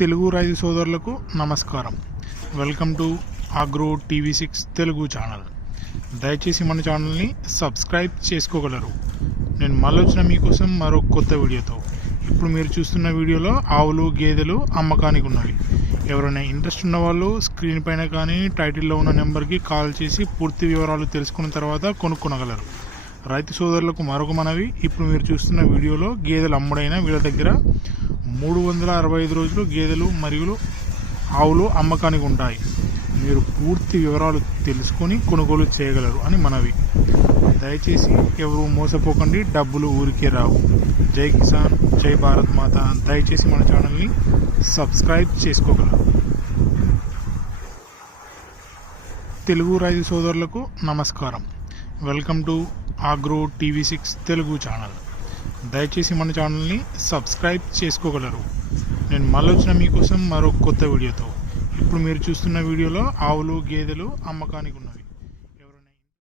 తెలుగు రైతు సోదరులకు నమస్కారం. వెల్కమ్ టు అగ్రో టీవీ6 తెలుగు ఛానల్. దయచేసి మన ఛానల్ని సబ్స్క్రైబ్ చేసుకోగలరు. నేను మళ్ళీ వచ్చిన మీకోసం మరో కొత్త వీడియోతో. ఇప్పుడు మీరు చూస్తున్న వీడియోలో ఆవులు గేదెలు అమ్మకానికి ఉన్నవి. ఎవరైనా ఇంట్రెస్ట్ ఉన్న వాళ్ళు స్క్రీన్ పైన కానీ టైటిల్లో ఉన్న నెంబర్కి కాల్ చేసి పూర్తి వివరాలు తెలుసుకున్న తర్వాత కొనుక్కొనగలరు. రైతు సోదరులకు మరొక మనవి, ఇప్పుడు మీరు చూస్తున్న వీడియోలో గేదెలు అమ్ముడైన వీళ్ళ దగ్గర 365 రోజులు గేదెలు మరియు ఆవులు అమ్మకానికి ఉంటాయి. మీరు పూర్తి వివరాలు తెలుసుకొని కొనుగోలు చేయగలరు అని మనవి. దయచేసి ఎవరు మోసపోకండి, డబ్బులు ఊరికే రావు. జై కిసాన్, జై భారత్ మాత. దయచేసి మన ఛానల్ని సబ్స్క్రైబ్ చేసుకోగలరు. తెలుగు రైతు సోదరులకు నమస్కారం. వెల్కమ్ టు అగ్రో టీవీ6 తెలుగు ఛానల్. దయచేసి మన ఛానల్ని సబ్స్క్రైబ్ చేసుకోగలరు. నేను మళ్ళీ వచ్చిన మీకోసం మరో కొత్త వీడియోతో. ఇప్పుడు మీరు చూస్తున్న వీడియోలో ఆవులు గేదెలు అమ్మకానికి ఉన్నవి.